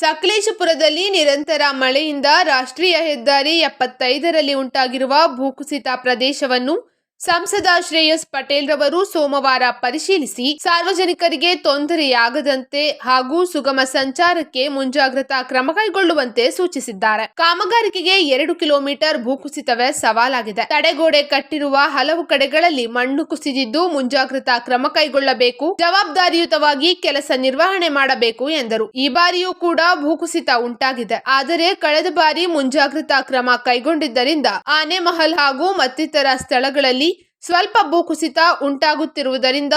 ಸಕಲೇಶಪುರದಲ್ಲಿ ನಿರಂತರ ಮಳೆಯಿಂದ ರಾಷ್ಟ್ರೀಯ ಹೆದ್ದಾರಿ 75ರಲ್ಲಿ ಉಂಟಾಗಿರುವ ಭೂಕುಸಿತ ಪ್ರದೇಶವನ್ನು ಸಂಸದ ಶ್ರೇಯಸ್ ಪಟೇಲ್ ರವರು ಸೋಮವಾರ ಪರಿಶೀಲಿಸಿ ಸಾರ್ವಜನಿಕರಿಗೆ ತೊಂದರೆಯಾಗದಂತೆ ಹಾಗೂ ಸುಗಮ ಸಂಚಾರಕ್ಕೆ ಮುಂಜಾಗ್ರತಾ ಕ್ರಮ ಕೈಗೊಳ್ಳುವಂತೆ ಸೂಚಿಸಿದ್ದಾರೆ. ಕಾಮಗಾರಿಕೆಗೆ 2 ಕಿಲೋಮೀಟರ್ ಭೂಕುಸಿತವೇ ಸವಾಲಾಗಿದೆ. ತಡೆಗೋಡೆ ಕಟ್ಟಿರುವ ಹಲವು ಕಡೆಗಳಲ್ಲಿ ಮಣ್ಣು ಕುಸಿದಿದ್ದು ಮುಂಜಾಗ್ರತಾ ಕ್ರಮ ಕೈಗೊಳ್ಳಬೇಕು, ಜವಾಬ್ದಾರಿಯುತವಾಗಿ ಕೆಲಸ ನಿರ್ವಹಣೆ ಮಾಡಬೇಕು ಎಂದರು. ಈ ಬಾರಿಯೂ ಕೂಡ ಭೂಕುಸಿತ ಉಂಟಾಗಿದೆ. ಆದರೆ ಕಳೆದ ಬಾರಿ ಮುಂಜಾಗ್ರತಾ ಕ್ರಮ ಕೈಗೊಂಡಿದ್ದರಿಂದ ಆನೆಮಹಲ್ ಹಾಗೂ ಮತ್ತಿತರ ಸ್ಥಳಗಳಲ್ಲಿ ಸ್ವಲ್ಪ ಭೂಕುಸಿತ ಉಂಟಾಗುತ್ತಿರುವುದರಿಂದ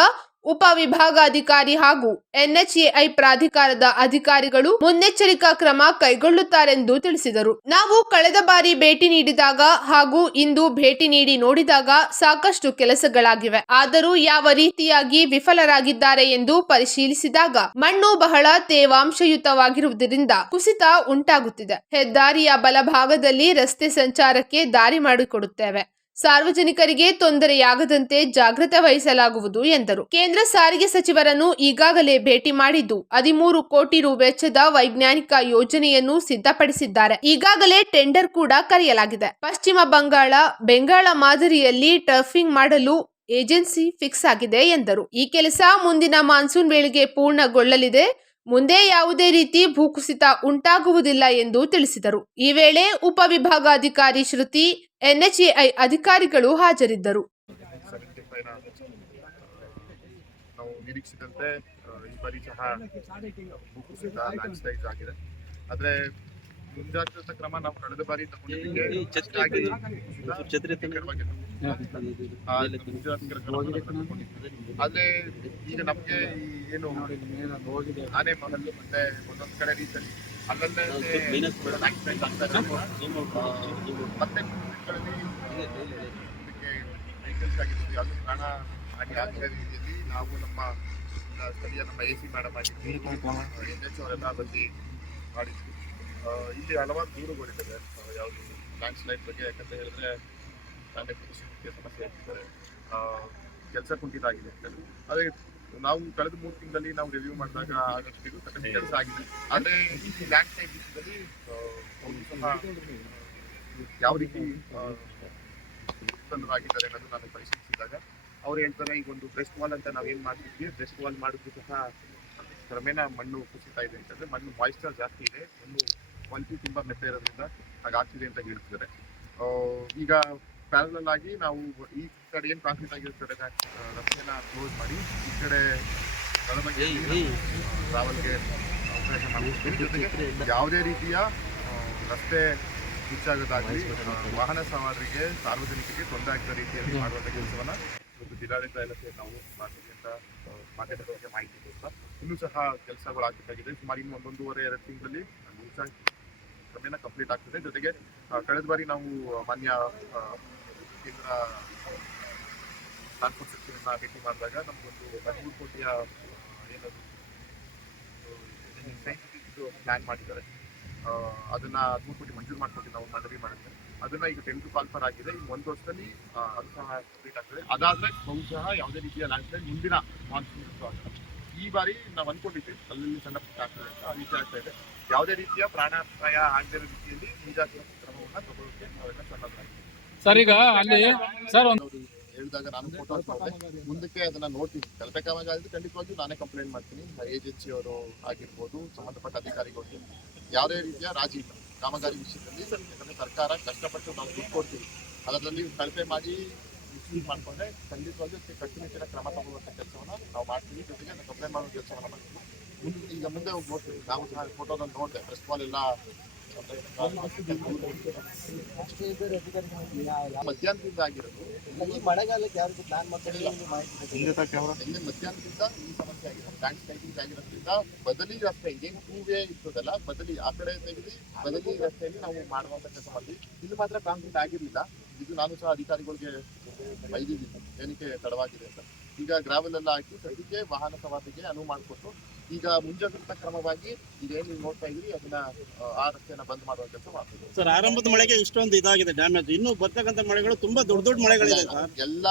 ಉಪವಿಭಾಗಾಧಿಕಾರಿ ಹಾಗೂ NHAI ಪ್ರಾಧಿಕಾರದ ಅಧಿಕಾರಿಗಳು ಮುನ್ನೆಚ್ಚರಿಕಾ ಕ್ರಮ ಕೈಗೊಳ್ಳುತ್ತಾರೆಂದು ತಿಳಿಸಿದರು. ನಾವು ಕಳೆದ ಬಾರಿ ಭೇಟಿ ನೀಡಿದಾಗ ಹಾಗೂ ಇಂದು ಭೇಟಿ ನೀಡಿ ನೋಡಿದಾಗ ಸಾಕಷ್ಟು ಕೆಲಸಗಳಾಗಿವೆ. ಆದರೂ ಯಾವ ರೀತಿಯಾಗಿ ವಿಫಲರಾಗಿದ್ದಾರೆ ಎಂದು ಪರಿಶೀಲಿಸಿದಾಗ ಮಣ್ಣು ಬಹಳ ತೇವಾಂಶಯುತವಾಗಿರುವುದರಿಂದ ಕುಸಿತ ಉಂಟಾಗುತ್ತಿದೆ. ಹೆದ್ದಾರಿಯ ಬಲಭಾಗದಲ್ಲಿ ರಸ್ತೆ ಸಂಚಾರಕ್ಕೆ ದಾರಿ ಮಾಡಿಕೊಡುತ್ತೇವೆ. ಸಾರ್ವಜನಿಕರಿಗೆ ತೊಂದರೆಯಾಗದಂತೆ ಜಾಗ್ರತೆ ವಹಿಸಲಾಗುವುದು ಎಂದರು. ಕೇಂದ್ರ ಸಾರಿಗೆ ಸಚಿವರನ್ನು ಈಗಾಗಲೇ ಭೇಟಿ ಮಾಡಿದ್ದು 13 ಕೋಟಿ ರು ವೆಚ್ಚದ ವೈಜ್ಞಾನಿಕ ಯೋಜನೆಯನ್ನು ಸಿದ್ಧಪಡಿಸಿದ್ದಾರೆ. ಈಗಾಗಲೇ ಟೆಂಡರ್ ಕೂಡ ಕರೆಯಲಾಗಿದೆ. ಪಶ್ಚಿಮ ಬೆಂಗಾಳ ಮಾದರಿಯಲ್ಲಿ ಟರ್ಫಿಂಗ್ ಮಾಡಲು ಏಜೆನ್ಸಿ ಫಿಕ್ಸ್ ಆಗಿದೆ ಎಂದರು. ಈ ಕೆಲಸ ಮುಂದಿನ ಮಾನ್ಸೂನ್ ವೇಳೆಗೆ ಪೂರ್ಣಗೊಳ್ಳಲಿದೆ. ಮುಂದೆ ಯಾವುದೇ ರೀತಿ ಭೂಕುಸಿತ ಉಂಟಾಗುವುದಿಲ್ಲ ಎಂದು ತಿಳಿಸಿದರು. ಈ ವೇಳೆ ಉಪವಿಭಾಗಾಧಿಕಾರಿ ಶ್ರುತಿ, NHAI ಅಧಿಕಾರಿಗಳು ಹಾಜರಿದ್ದರು. ನಾವು ನಿರೀಕ್ಷಿಸಿದಂತೆ ಈ ಬಾರಿ ಸಹ ಭೂಕುಸಿತ ಲ್ಯಾಂಡ್ಸ್ಲೈಡ್ ಆಗಿದೆ. ಆದರೆ ಮುಂಜಾಗ್ರತಾ ಕ್ರಮ ನಾವು ಕಳೆದ ಬಾರಿ ಆದ್ರೆ ಈಗ ನಮ್ಗೆ ಏನು ಆನೆ ಮಹಲ್ ಮತ್ತೆ ಒಂದೊಂದ್ ಕಡೆ ರೀತಿಯಲ್ಲಿ ಅಲ್ಲಲ್ಲೇ ಮತ್ತೆ ವೆಹಿಕಲ್ಸ್ ಆಗಿರ್ಬೋದು ಯಾವುದು ಪ್ರಾಣ ಹಾನಿ ಆಗದ ರೀತಿಯಲ್ಲಿ ನಾವು ನಮ್ಮ ಸ್ಥಳೀಯ ನಮ್ಮ AC ಮೇಡಮ್ ಆಗಿರ್ಬೋದು NH ಅವರೆಲ್ಲ ಬಂದು ಮಾಡಿದ್ವಿ. ಇಲ್ಲಿ ಹಲವಾರು ದೂರುಗಳಿದ್ದಾವೆ ಯಾವುದು ಲ್ಯಾಂಡ್ ಸ್ಲೈಡ್ ಬಗ್ಗೆ. ಯಾಕಂತ ಹೇಳಿದ್ರೆ ಸಮಸ್ಯೆ ಆಗ್ತಿದ್ದಾರೆ, ಕೆಲಸ ಕುಂಠಿತಾಗಿದೆ. ಅದೇ ನಾವು ಕಳೆದ 3 ತಿಂಗಳಲ್ಲಿ ನಾವು ರಿವ್ಯೂ ಮಾಡಿದಾಗ ಆಗಷ್ಟು ಸಾಕಷ್ಟು ಕೆಲಸ ಆಗಿದೆ. ಆದರೆ ಈ ಲ್ಯಾಂಡ್ ಸ್ಲೈಡ್ ವಿಷಯದಲ್ಲಿ ಸಹ ಯಾವ ರೀತಿ ಆಗಿದ್ದಾರೆ ಅನ್ನೋದು ನಾನು ಪರಿಶೀಲಿಸಿದಾಗ ಅವ್ರು ಹೇಳ್ತಾರೆ, ಈಗ ಒಂದು ಬ್ರೆಸ್ಟ್ ವಾಲ್ ಅಂತ ನಾವೇನ್ ಮಾಡ್ತಿದ್ವಿ, ಬ್ರೆಸ್ಟ್ ವಾಲ್ ಮಾಡಿದ್ರು ಸಹ ಕ್ರಮೇಣ ಮಣ್ಣು ಕುಸಿತಾ ಇದೆ ಅಂತಂದ್ರೆ ಮಣ್ಣು ಮಾಯಿಶ್ಚರ್ ಜಾಸ್ತಿ ಇದೆ, ಮಣ್ಣು ಕ್ವಾಲಿಟಿ ತುಂಬಾ ಮೆತ್ತ ಇರೋದ್ರಿಂದ ಹಾಗಾಗ್ತಿದೆ ಅಂತ ಹೇಳ್ತಿದ್ದಾರೆ. ಈಗ ಪ್ಯಾರಲಲ್ ಆಗಿ ನಾವು ಈ ಕಡೆ ಏನ್ ಕಾಂಕ್ರೀಟ್ ಆಗಿರೋ ಕಡೆ ರಸ್ತೆನ ಕ್ಲೋಸ್ ಮಾಡಿ ಈ ಕಡೆ ಟ್ರಾವೆಲ್ಗೆ ಅವಕಾಶ ಮಾಡ್ತೀವಿ. ಜೊತೆಗೆ ಯಾವುದೇ ರೀತಿಯ ರಸ್ತೆ ಮುಚ್ಚಾಗೋದಾಗ್ಲಿ ವಾಹನ ಸವಾರರಿಗೆ ಸಾರ್ವಜನಿಕರಿಗೆ ತೊಂದರೆ ಆಗದ ರೀತಿಯಲ್ಲಿ ಮಾಡುವಂಥ ಕೆಲಸವನ್ನ ಜಿಲ್ಲಾಡಳಿತ ಇಲಾಖೆ ನಾವು ಮಾಡ್ತೀವಿ ಅಂತ ಮಾಧ್ಯಮಗಳಿಗೆ ಮಾಹಿತಿ ಕೊಡ್ತಾ ಇನ್ನೂ ಸಹ ಕೆಲಸಗಳು ಆಗಬೇಕಾಗಿದೆ. ಸುಮಾರು ಇನ್ನು 1.5-2 ತಿಂಗಳಲ್ಲಿ ಕ್ರಮೇಣ ಕಂಪ್ಲೀಟ್ ಆಗ್ತದೆ. ಜೊತೆಗೆ ಕಳೆದ ಬಾರಿ ನಾವು ಮಾನ್ಯ ಕೇಂದ್ರ ಟ್ರಾನ್ಸ್ಪೋರ್ಟ್ ಸಚಿವರನ್ನ ಭೇಟಿ ಮಾಡಿದಾಗ ನಮಗೊಂದು 13 ಕೋಟಿಯ ಏನದು ಪ್ಲಾನ್ ಮಾಡಿದ್ದಾರೆ. ಅದನ್ನ 13 ಕೋಟಿ ಮಂಜೂರು ಮಾಡ್ಕೊಟ್ಟು ನಾವು ಮನವಿ ಮಾಡಿದ್ವಿ. ಅದನ್ನ ಈಗ 10 ಕಾಲ್ಫರ್ ಆಗಿದೆ. ಈಗ 1 ವರ್ಷದಲ್ಲಿ ಅದು ಸಹ ಕಂಪ್ಲೀಟ್ ಆಗ್ತದೆ. ಅದಾದ್ರೆ ಬಹುಶಃ ಯಾವುದೇ ರೀತಿಯ ಲ್ಯಾಂಡ್ ಸ್ಲೈಡ್ ಮುಂದಿನ ಮಾನ್ಸೂನ್ ಆಗ್ತದೆ. ಈ ಬಾರಿ ನಾವು ಅನ್ಕೊಂಡಿದ್ವಿ ಅಲ್ಲಿ ಸಣ್ಣ ಪುಟ್ಟ ಆಗ್ತದೆ ಅಂತ, ಆ ರೀತಿ ಆಗ್ತಾ ಇದೆ. ಯಾವುದೇ ರೀತಿಯ ಪ್ರಾಣಾಪಾಯ ಆಗದಿರೋ ರೀತಿಯಲ್ಲಿ ಮುಂಜಾಗ್ರತಾ ಕ್ರಮವನ್ನ ತಗೊಳ್ಳೋಕೆ ನಾವೆಲ್ಲ ಸನ್ನದ್ಧರಾಗಿದ್ದೀವಿ. ಸರ್ ಈಗ ಅಲ್ಲಿ ಸರ್ ಹೇಳಿದಾಗ ನಾನು ಫೋಟೋಸ್ ಮಾಡಿದೆ, ಮುಂದಕ್ಕೆ ಅದನ್ನ ನೋಡ್ತೀನಿ. ಕಳಪೆ ಕಾಮಗಾರಿ ಖಂಡಿತವಾಗಿಯೂ ನಾನೇ ಕಂಪ್ಲೇಂಟ್ ಮಾಡ್ತೀನಿ. ಏಜೆನ್ಸಿ ಅವರು ಆಗಿರ್ಬೋದು, ಸಂಬಂಧಪಟ್ಟ ಅಧಿಕಾರಿಗಳಿಗೆ ಯಾವುದೇ ರೀತಿಯ ರಾಜಿ ಇಲ್ಲ ಕಾಮಗಾರಿ ವಿಷಯದಲ್ಲಿ. ಯಾಕಂದ್ರೆ ಸರ್ಕಾರ ಕಷ್ಟಪಟ್ಟು ನಾವು ದುಡ್ಡು ಕೊಡ್ತೀವಿ, ಅದರಲ್ಲಿ ಕಳಪೆ ಮಾಡಿ ಮಿಸ್ಯೂಸ್ ಮಾಡ್ಕೊಂಡ್ರೆ ಖಂಡಿತವಾಗಿಯೂ ಕಟ್ಟುನಿಟ್ಟಿನ ಕ್ರಮ ತಗೊಳ್ಳುವಂಥ ಕೆಲಸವನ್ನ ನಾವು ಮಾಡ್ತೀವಿ. ಜೊತೆಗೆ ಅದನ್ನ ಕಂಪ್ಲೇಂಟ್ ಮಾಡೋ ಕೆಲಸವನ್ನ ಮಾಡ್ತೀವಿ. ಈಗ ಮುಂದೆ ಹೋಗಿ ನೋಡ್ತೀವಿ. ನಾವು ಸಹ ಫೋಟೋದಲ್ಲಿ ನೋಡಿದೆ, ಫಸ್ಟ್ ಆಲ್ ಎಲ್ಲ ಮಧ್ಯಾಹ್ನದಿಂದ ಆಗಿರೋದು. ಮಳೆಗಾಲಕ್ಕೆ ಯಾರಿಗೂ ಪ್ಲಾನ್ ಮಾಡ್ಕೊಂಡಿಲ್ಲ. ಮಧ್ಯಾಹ್ನದಿಂದ ಈ ಸಮಸ್ಯೆ ಆಗಿದೆ. ಲ್ಯಾಂಡ್ ಸ್ಲೈಡಿಂಗ್ ಆಗಿರೋದ್ರಿಂದ ಬದಲಿ ರಸ್ತೆ ಏನು 2 ವೇ ಇರ್ತದಲ್ಲ, ಬದಲಿ ಆ ಕಡೆ ತೆಗೆದು ಬದಲಿ ರಸ್ತೆಯಲ್ಲಿ ನಾವು ಮಾಡುವಂತ ಕೆಲಸ ಮಾಡಿದ್ವಿ. ಇಲ್ಲಿ ಮಾತ್ರ ಕಾಂಕ್ರೀಟ್ ಆಗಿರಲಿಲ್ಲ. ಇದು ನಾನು ಸಹ ಅಧಿಕಾರಿಗಳಿಗೆ ಬೈದಿದ್ದೀನಿ ಏನಕ್ಕೆ ತಡವಾಗಿದೆ ಅಂತ. ಈಗ ಗ್ರಾವೆಲ್ ಎಲ್ಲ ಹಾಕಿ ಸದ್ಯಕ್ಕೆ ವಾಹನ ಸವಾರಿಗೆ ಅನುವು ಮಾಡಿಕೊಟ್ಟು ಈಗ ಮುಂಜಾಗ್ರತಾ ಕ್ರಮವಾಗಿ ಇದೇನು ನೋಡ್ತಾ ಇದ್ರಿ ಅದನ್ನ ಆ ರಸ್ತೆಯನ್ನ ಬಂದ್ ಮಾಡುವ ಕೆಲಸ ಮಾಡ್ತೀವಿ. ಸರ್, ಆರಂಭದ ಮಳೆಗೆ ಇಷ್ಟೊಂದು ಇದಾಗಿದೆ ಡ್ಯಾಮೇಜ್. ಇನ್ನು ಬರ್ತಕ್ಕಂಥ ಮಳೆಗಳು ತುಂಬಾ ದೊಡ್ಡ ಮಳೆಗಳಿದೆ ಎಲ್ಲ